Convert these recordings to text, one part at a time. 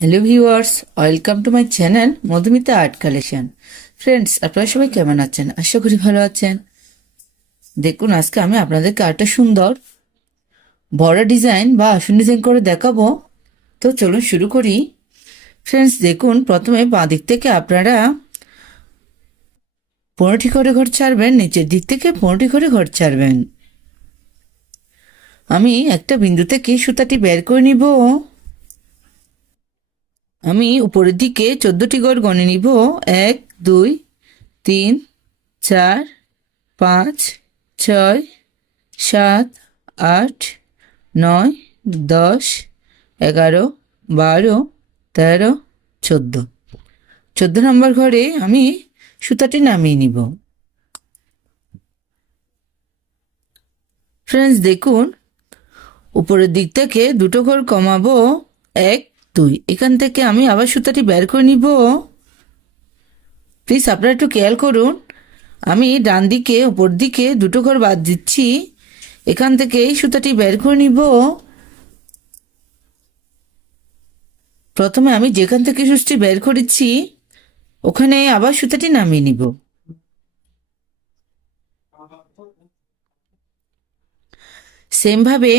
Hello viewers welcome to my channel Madhumita art collection friends আপনারা সবাই কেমন আছেন? আশা করি ভালো আছেন। দেখুন, আজকে আমি আপনাদেরকে আরেকটা সুন্দর বড় ডিজাইন বা আসন ডিজাইন করে দেখাবো। তো চলুন শুরু করি। ফ্রেন্ডস দেখুন, প্রথমে বাঁ দিক থেকে আপনারা পনেরোটি করে ঘর ছাড়বেন, নিচের দিক থেকে পনেরোটি করে ঘর ছাড়বেন। আমি একটা বিন্দু থেকে সুতাটি বের করে নিব। আমি উপরের দিকে চোদ্দটি গড় গণে নিব। এক, দুই, তিন, চার, পাঁচ, ছয়, সাত, আট, নয়, দশ, এগারো, বারো, তেরো, চোদ্দ। চোদ্দ নম্বর ঘরে আমি সুতাটি নামিয়ে নিব। ফ্রেন্ডস, দেখুন, উপরের দিক থেকে দুটো ঘর কমাবো। এক দুই এখান থেকে আমি আবার সুতাটি বের করে নিব। প্লিজ আপনারা একটু খেয়াল করুন। আমি ডান দিকে, উপর দিকে দুটো ঘর বাদ দিচ্ছি। এখান থেকে এই সুতাটি বের করে নিব। প্রথমে আমি যেখান থেকে সুচটি বের করেছি, ওখানে আবার সুতাটি নামিয়ে নিব। সেমভাবে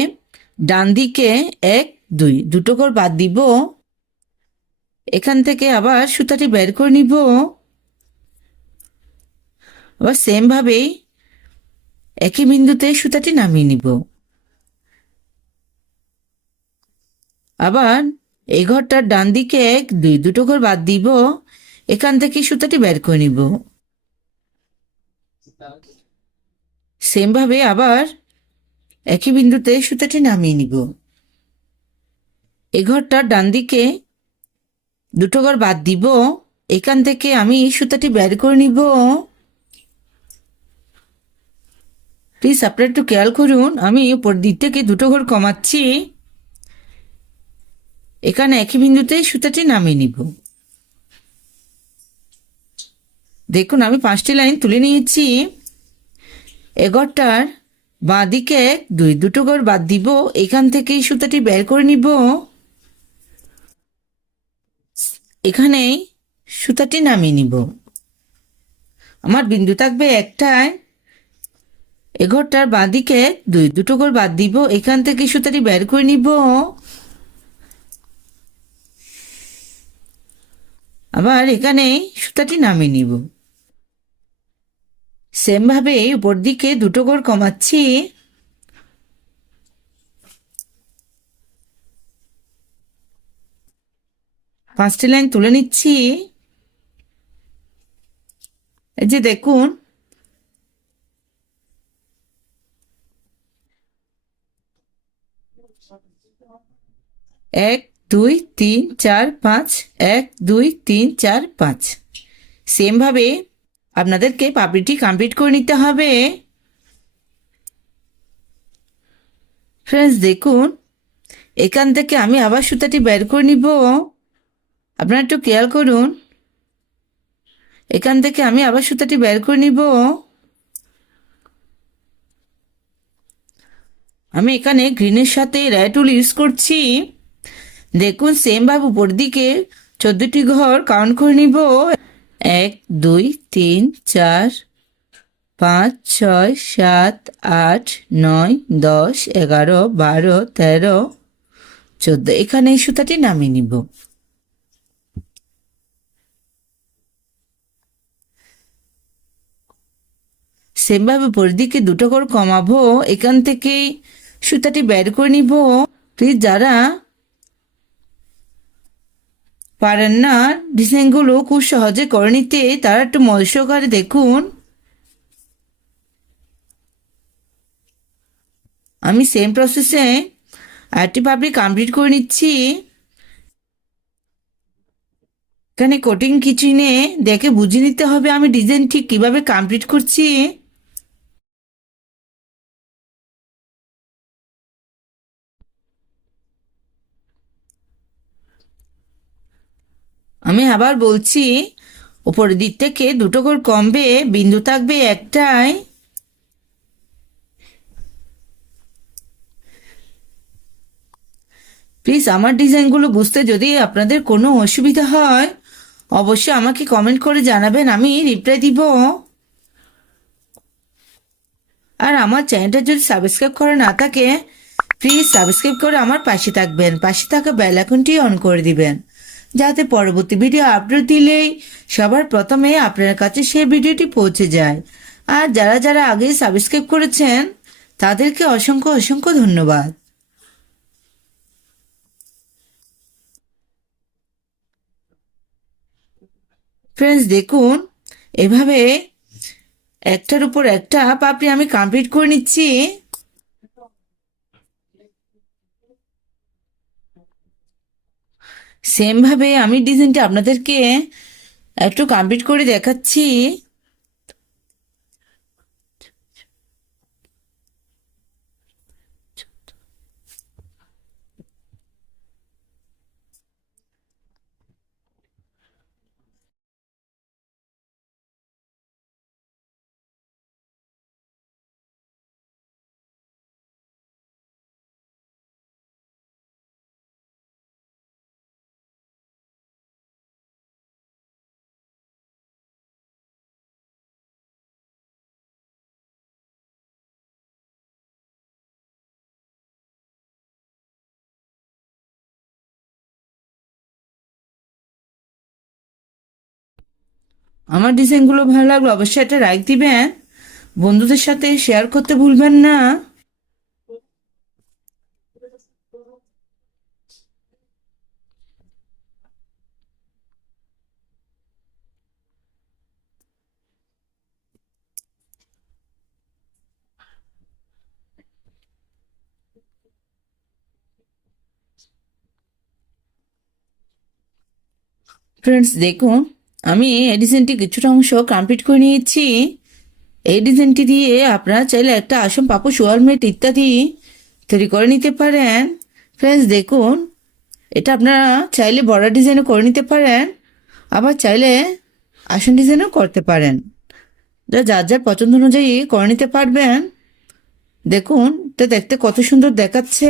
ডান দিকে এক, দুই, দুটো করে বাদ দিব। এখান থেকে আবার সুতাটি বের করে নিব। আবার সেমভাবেই একই বিন্দুতে সুতাটি নামিয়ে নিব। আবার এই ঘরটার ডান দিকে এক, দুই, দুটো ঘর বাদ দিব। এখান থেকে সুতাটি বের করে নিব। সেমভাবে আবার একই বিন্দুতে সুতাটি নামিয়ে নিব। এ ঘরটার ডান দিকে দুটো ঘর বাদ দিব। এখান থেকে আমি সুতাটি বের করে নিব। প্লিজ আপনারা একটু খেয়াল করুন, আমি উপর দিক থেকে দুটো ঘর কমাচ্ছি। এখানে একই বিন্দুতে সুতাটি নামিয়ে নিব। দেখুন, আমি পাঁচটি লাইন তুলে নিয়েছি। এ ঘরটার বাঁ দিকে এক দুই দুটো ঘর বাদ দিব, এখান থেকে এই সুতাটি বের করে নিব। এখানে সুতাটি নামিয়ে নিব। আমার বিন্দু থাকবে একটায়। এ ঘরটার বাঁ দিকে দুই দুটো ঘর বাদ দিব, এখান থেকে সুতাটি বের করে নিব। আবার এখানে সুতাটি নামিয়ে নিব। সেমভাবে উপর দিকে দুটো ঘর কমাচ্ছি। পাঁচটি লাইন তুলে নিচ্ছি। এই যে দেখুন। এক, দুই, তিন, চার, পাঁচ। এক, দুই, তিন, চার, পাঁচ। সেমভাবে আপনাদেরকে পাপড়িটি কমপ্লিট করে নিতে হবে। ফ্রেন্ডস দেখুন, এখান থেকে আমি আবার সুতাটি বের করে নিব। আপনারা একটু খেয়াল করুন, এখান থেকে আমি আবার সুতাটি বের করে নিব। আমি এখানে গ্রিনের সাথে উল ইউজ করছি। দেখুন সেমভাবে উপর দিকে চোদ্দটি ঘর কাউন্ট করে নিব। এক, দুই, তিন, চার, পাঁচ, ছয়, সাত, আট, নয়, দশ, এগারো, বারো, তেরো, চোদ্দ। এখানে এই সুতাটি নামিয়ে নিব। সেমভাবে উপরের দিকে দুটো করে কমাবো, এখান থেকে সুতাটি বের করে নিব। প্লিজ যারা পারেন না ডিজাইনগুলো খুব সহজে করে নিতে। তারা একটু মৎস্য করে দেখুন। আমি সেম প্রসেসে আরেকটি পাপড়ি কমপ্লিট করে নিচ্ছি। এখানে কোটিং কিচেনে দেখে বুঝে নিতে হবে আমি ডিজাইন ঠিক কীভাবে কমপ্লিট করছি। আমি আবার বলছি ওপরের দিক থেকে দুটো করে কমবে, বিন্দু থাকবে একটাই। প্লিজ, আমার ডিজাইনগুলো বুঝতে যদি আপনাদের কোনো অসুবিধা হয়, অবশ্যই আমাকে কমেন্ট করে জানাবেন, আমি রিপ্লাই দিব। আর আমার চ্যানেলটা যদি সাবস্ক্রাইব করা না থাকে প্লিজ সাবস্ক্রাইব করে আমার পাশে থাকবেন, পাশে থাকা বেল আইকনটি অন করে দিবেন। যাতে পরবর্তী ভিডিও আপলোড দিলেই সবার প্রথমে আপনার কাছে সেই ভিডিওটি পৌঁছে যায়। আর যারা যারা আগে সাবস্ক্রাইব করেছেন, তাদেরকে অসংখ্য অসংখ্য ধন্যবাদ। ফ্রেন্ডস দেখুন, এভাবে একটার উপর একটা পাপড়ি আমি কমপ্লিট করে নিচ্ছি। সেম ভাবে আমি ডিজাইনটা আপনাদেরকে একটু কমপ্লিট করে দেখাচ্ছি। আমার ডিজাইনগুলো ভালো লাগল, অবশ্যই একটা লাইক দিবেন। বন্ধুদের সাথে শেয়ার করতে ভুলবেন না। ফ্রেন্ডস দেখুন আমি এই ডিজাইনটি কিছুটা অংশ কমপ্লিট করে নিয়েছি। এই ডিজাইনটি দিয়ে আপনারা চাইলে একটা আসন পাপু সোয়ালমেট ইত্যাদি তৈরি করে নিতে পারেন। ফ্রেন্ডস দেখুন, এটা আপনারা চাইলে বড় ডিজাইনও করে নিতে পারেন, আবার চাইলে আসন ডিজাইনও করতে পারেন। যা, যার যার পছন্দ অনুযায়ী করে নিতে পারবেন। দেখুন, এটা দেখতে কত সুন্দর দেখাচ্ছে।